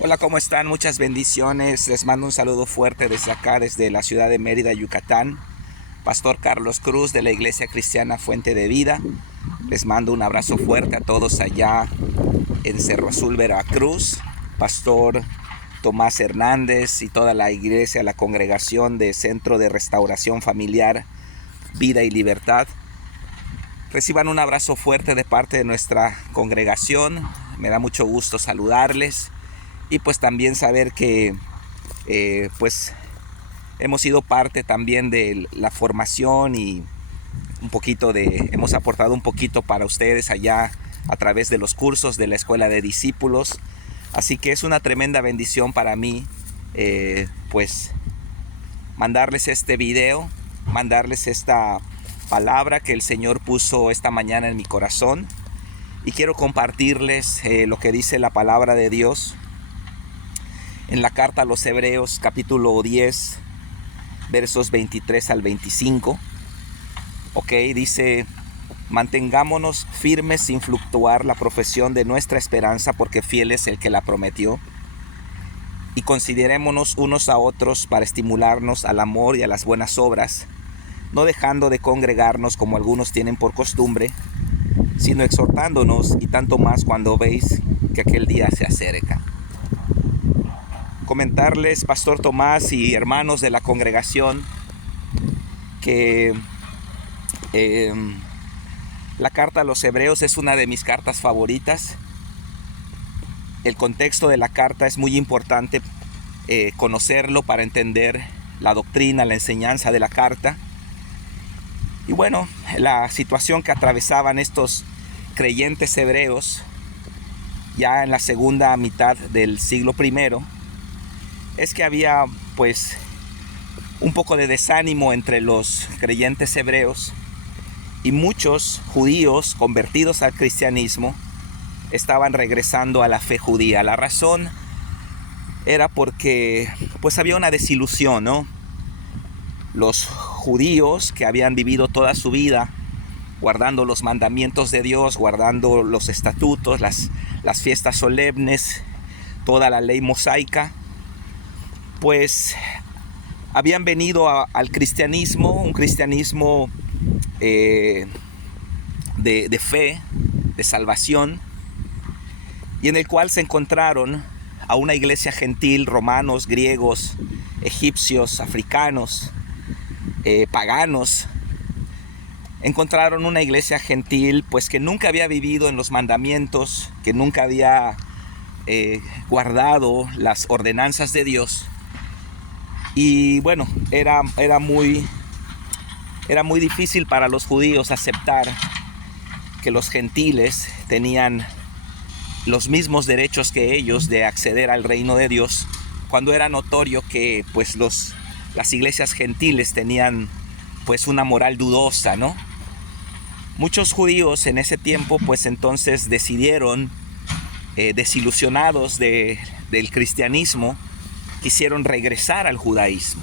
Hola, ¿cómo están? Muchas bendiciones. Les mando un saludo fuerte desde acá, desde la ciudad de Mérida, Yucatán. Pastor Carlos Cruz de la Iglesia Cristiana Fuente de Vida. Les mando un abrazo fuerte a todos allá en Cerro Azul, Veracruz. Pastor Tomás Hernández y toda la iglesia, la congregación de Centro de Restauración Familiar, Vida y Libertad. Reciban un abrazo fuerte de parte de nuestra congregación. Me da mucho gusto saludarles. Y pues también saber que pues hemos sido parte también de la formación y hemos aportado un poquito para ustedes allá a través de los cursos de la Escuela de Discípulos. Así que es una tremenda bendición para mí pues mandarles este video, mandarles esta palabra que el Señor puso esta mañana en mi corazón. Y quiero compartirles lo que dice la palabra de Dios en la carta a los Hebreos, capítulo 10, versos 23 al 25. Dice: mantengámonos firmes sin fluctuar la profesión de nuestra esperanza, porque fiel es el que la prometió. Y considerémonos unos a otros para estimularnos al amor y a las buenas obras, no dejando de congregarnos como algunos tienen por costumbre, sino exhortándonos, y tanto más cuando veis que aquel día se acerca. Comentarles, Pastor Tomás y hermanos de la congregación, que la carta a los Hebreos es una de mis cartas favoritas. El contexto de la carta es muy importante conocerlo para entender la doctrina, la enseñanza de la carta. Y bueno, la situación que atravesaban estos creyentes hebreos ya en la segunda mitad del siglo I es que había pues un poco de desánimo entre los creyentes hebreos, y muchos judíos convertidos al cristianismo estaban regresando a la fe judía. La razón era porque pues había una desilusión, ¿no? Los judíos que habían vivido toda su vida guardando los mandamientos de Dios, guardando los estatutos, las fiestas solemnes, toda la ley mosaica, pues habían venido al cristianismo, un cristianismo de fe, de salvación, y en el cual se encontraron a una iglesia gentil, romanos, griegos, egipcios, africanos, paganos. Encontraron una iglesia gentil pues que nunca había vivido en los mandamientos, que nunca había guardado las ordenanzas de Dios. Y bueno, era muy difícil para los judíos aceptar que los gentiles tenían los mismos derechos que ellos de acceder al reino de Dios, cuando era notorio que pues las iglesias gentiles tenían pues una moral dudosa, ¿no? Muchos judíos en ese tiempo pues entonces decidieron, desilusionados del cristianismo, quisieron regresar al judaísmo,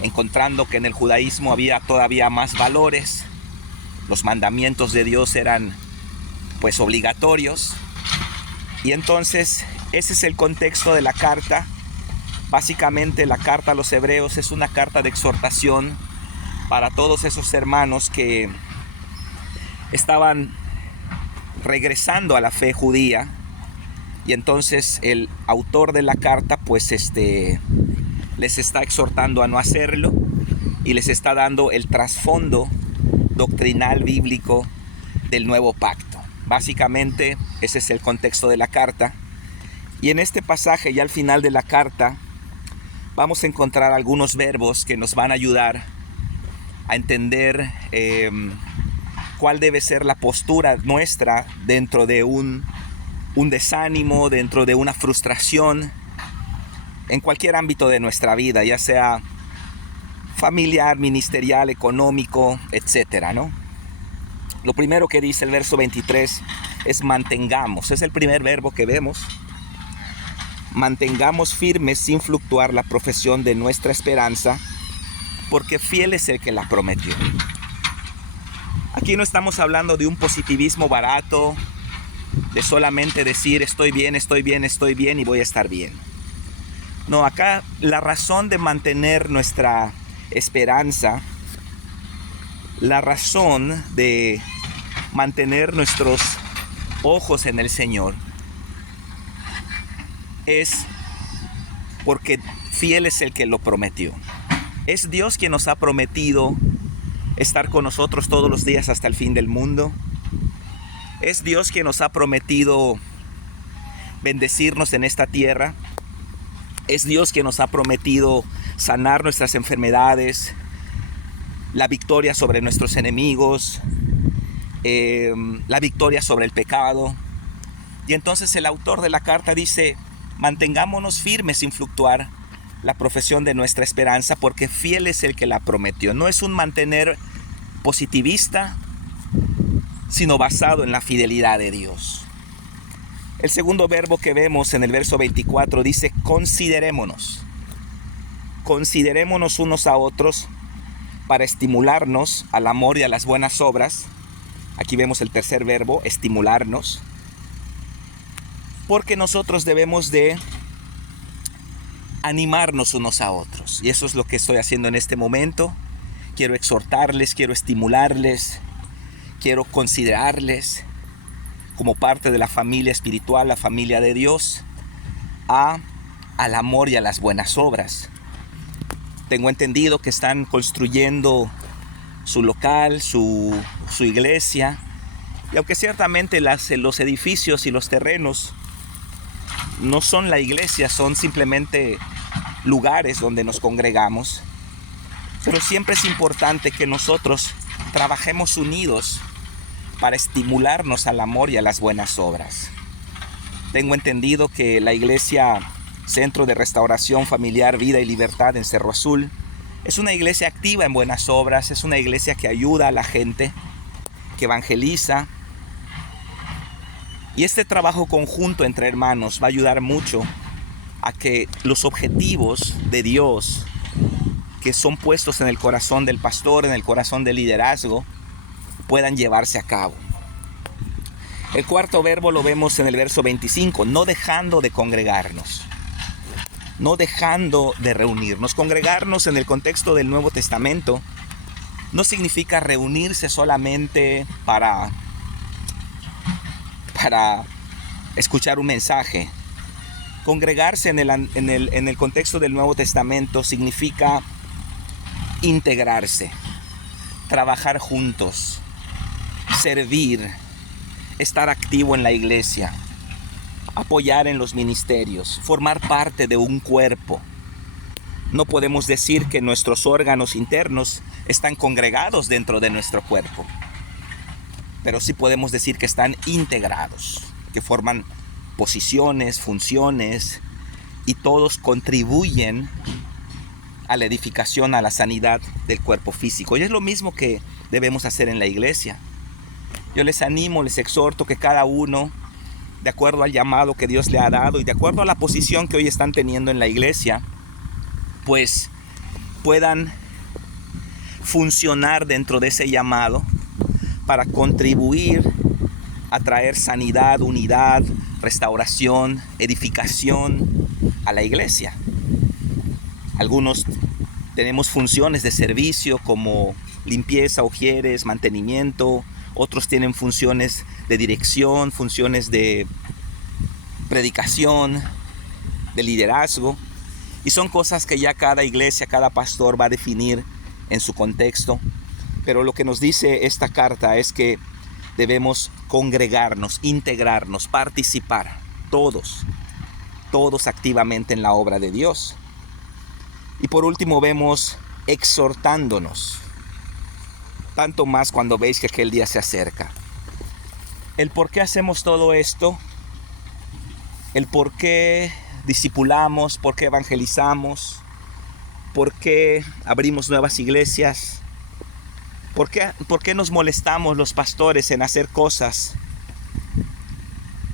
encontrando que en el judaísmo había todavía más valores, los mandamientos de Dios eran pues obligatorios. Y entonces ese es el contexto de la carta. Básicamente la carta a los Hebreos es una carta de exhortación para todos esos hermanos que estaban regresando a la fe judía. Y entonces el autor de la carta pues les está exhortando a no hacerlo, y les está dando el trasfondo doctrinal bíblico del nuevo pacto. Básicamente ese es el contexto de la carta. Y en este pasaje, ya al final de la carta, vamos a encontrar algunos verbos que nos van a ayudar a entender cuál debe ser la postura nuestra dentro de un desánimo, dentro de una frustración, en cualquier ámbito de nuestra vida, ya sea familiar, ministerial, económico, etcétera, ¿no? Lo primero que dice el verso 23 es mantengamos. Es el primer verbo que vemos. Mantengamos firmes sin fluctuar la profesión de nuestra esperanza, porque fiel es el que la prometió. Aquí no estamos hablando de un positivismo barato, de solamente decir estoy bien, estoy bien, estoy bien y voy a estar bien. No, acá la razón de mantener nuestra esperanza, la razón de mantener nuestros ojos en el Señor es porque fiel es el que lo prometió. Es Dios quien nos ha prometido estar con nosotros todos los días hasta el fin del mundo. Es Dios quien nos ha prometido bendecirnos en esta tierra. Es Dios quien nos ha prometido sanar nuestras enfermedades, la victoria sobre nuestros enemigos, la victoria sobre el pecado. Y entonces el autor de la carta dice: mantengámonos firmes sin fluctuar la profesión de nuestra esperanza, porque fiel es el que la prometió. No es un mantener positivista, sino basado en la fidelidad de Dios. El segundo verbo que vemos en el verso 24 dice: considerémonos. Considerémonos unos a otros para estimularnos al amor y a las buenas obras. Aquí vemos el tercer verbo, estimularnos. Porque nosotros debemos de animarnos unos a otros. Y eso es lo que estoy haciendo en este momento. Quiero exhortarles, quiero estimularles, quiero considerarles como parte de la familia espiritual, la familia de Dios, al amor y a las buenas obras. Tengo entendido que están construyendo su local, su iglesia, y aunque ciertamente los edificios y los terrenos no son la iglesia, son simplemente lugares donde nos congregamos, pero siempre es importante que nosotros trabajemos unidos para estimularnos al amor y a las buenas obras. Tengo entendido que la iglesia Centro de Restauración Familiar, Vida y Libertad en Cerro Azul es una iglesia activa en buenas obras, es una iglesia que ayuda a la gente, que evangeliza. Y este trabajo conjunto entre hermanos va a ayudar mucho a que los objetivos de Dios que son puestos en el corazón del pastor, en el corazón del liderazgo, puedan llevarse a cabo. El cuarto verbo lo vemos en el verso 25, no dejando de congregarnos. No dejando de reunirnos. Congregarnos en el contexto del Nuevo Testamento no significa reunirse solamente para escuchar un mensaje. Congregarse en el contexto del Nuevo Testamento significa integrarse, trabajar juntos, servir, estar activo en la iglesia, apoyar en los ministerios, formar parte de un cuerpo. No podemos decir que nuestros órganos internos están congregados dentro de nuestro cuerpo, pero sí podemos decir que están integrados, que forman posiciones, funciones, y todos contribuyen a la edificación, a la sanidad del cuerpo físico. Y es lo mismo que debemos hacer en la iglesia. Yo les animo, les exhorto que cada uno, de acuerdo al llamado que Dios le ha dado y de acuerdo a la posición que hoy están teniendo en la iglesia, pues puedan funcionar dentro de ese llamado para contribuir a traer sanidad, unidad, restauración, edificación a la iglesia. Algunos tenemos funciones de servicio como limpieza, ujieres, mantenimiento. Otros tienen funciones de dirección, funciones de predicación, de liderazgo. Y son cosas que ya cada iglesia, cada pastor va a definir en su contexto. Pero lo que nos dice esta carta es que debemos congregarnos, integrarnos, participar, todos activamente en la obra de Dios. Y por último vemos exhortándonos, tanto más cuando veis que aquel día se acerca. El por qué hacemos todo esto, el por qué discipulamos, por qué evangelizamos, por qué abrimos nuevas iglesias, por qué nos molestamos los pastores en hacer cosas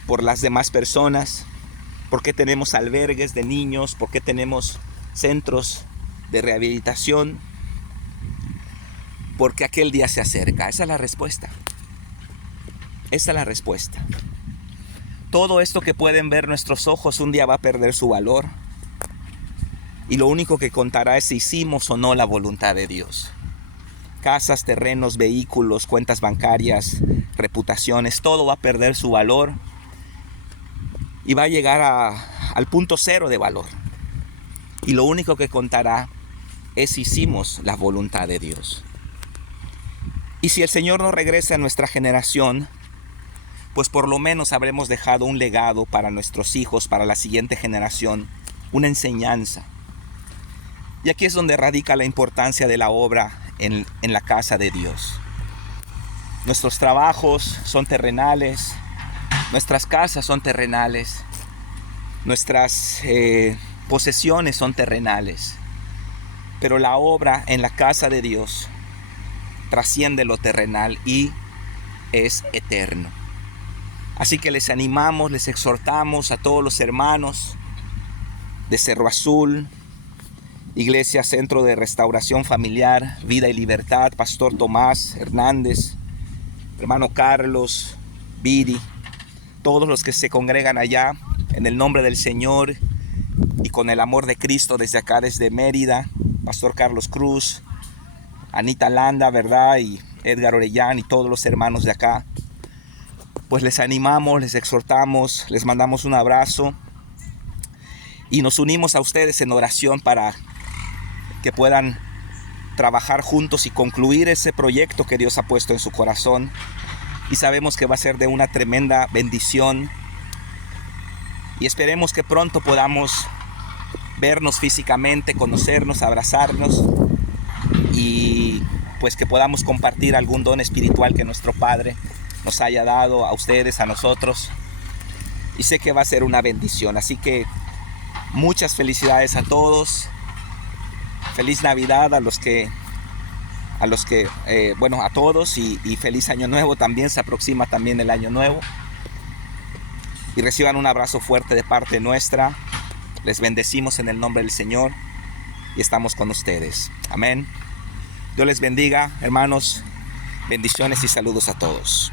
por las demás personas, por qué tenemos albergues de niños, por qué tenemos centros de rehabilitación, porque aquel día se acerca. Esa es la respuesta. Esa es la respuesta. todo esto que pueden ver nuestros ojos un día va a perder su valor. Y lo único que contará es si hicimos o no la voluntad de Dios. Casas, terrenos, vehículos, cuentas bancarias, reputaciones, todo va a perder su valor y va a llegar al punto cero de valor. Y lo único que contará es si hicimos la voluntad de Dios. Y si el Señor no regresa a nuestra generación, pues por lo menos habremos dejado un legado para nuestros hijos, para la siguiente generación, una enseñanza. Y aquí es donde radica la importancia de la obra en la casa de Dios. Nuestros trabajos son terrenales, nuestras casas son terrenales, nuestras posesiones son terrenales, pero la obra en la casa de Dios trasciende lo terrenal y es eterno. Así que les animamos, les exhortamos a todos los hermanos de Cerro Azul, Iglesia Centro de Restauración Familiar, Vida y Libertad, Pastor Tomás Hernández, hermano Carlos, Viri, todos los que se congregan allá en el nombre del Señor y con el amor de Cristo desde acá, desde Mérida, Pastor Carlos Cruz, Anita Landa, ¿verdad? Y Edgar Orellán y todos los hermanos de acá. Pues les animamos, les exhortamos, les mandamos un abrazo y nos unimos a ustedes en oración para que puedan trabajar juntos y concluir ese proyecto que Dios ha puesto en su corazón. Y sabemos que va a ser de una tremenda bendición. Y esperemos que pronto podamos vernos físicamente, conocernos, abrazarnos y pues que podamos compartir algún don espiritual que nuestro Padre nos haya dado a ustedes, a nosotros. Y sé que va a ser una bendición. Así que muchas felicidades a todos. Feliz Navidad a todos y feliz Año Nuevo también. Se aproxima también el Año Nuevo. Y reciban un abrazo fuerte de parte nuestra. Les bendecimos en el nombre del Señor y estamos con ustedes. Amén. Dios les bendiga, hermanos. Bendiciones y saludos a todos.